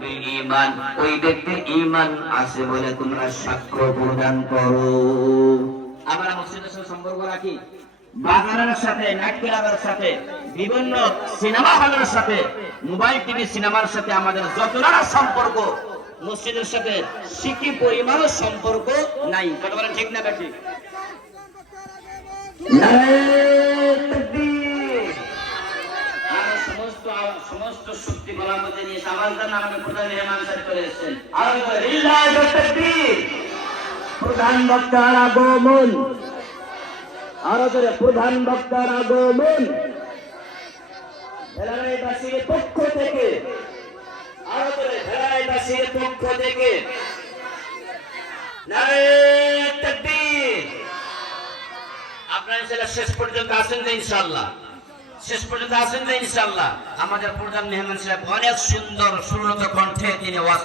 বিল ঈমান, ওই ব্যক্তির ঈমান আছে বলে তোমরা সাক্ষ্য প্রদান করো। আমরা মসজিদের সাথে সম্পর্ক রাখি, বাজারের সাথে, নাইট ক্লাবের সাথে, বিভিন্ন সিনেমা হলের সাথে, মোবাইল টিভি সিনেমার সাথে আমাদের যতটা সম্পর্ক, মসজিদের সাথে সিকি পরিমাণও সম্পর্ক নাই। কথা বলেন ঠিক না বেঠিক? সমস্ত শক্তি বলার মধ্যে নিয়ে সামালদান আমাদের প্রধান মেহমান সাহেব চলে এসেছেন। প্রধান বক্তার আগমন, আরো ধরে প্রধান বক্তার আগমন। ভেলারাইবাসীর পক্ষ থেকে, আরো ধরে ভেলারাইবাসীর পক্ষ থেকে নারায়ে তাকবীর। আপনারা শেষ পর্যন্ত আসেন যে ইনশাআল্লাহ, শেষ পর্যন্ত আসেন যে ইনশাআল্লাহ। আমাদের প্রধান মেহমান সাহেব অনেক সুন্দর সুরত কণ্ঠে তিনি ওয়াজ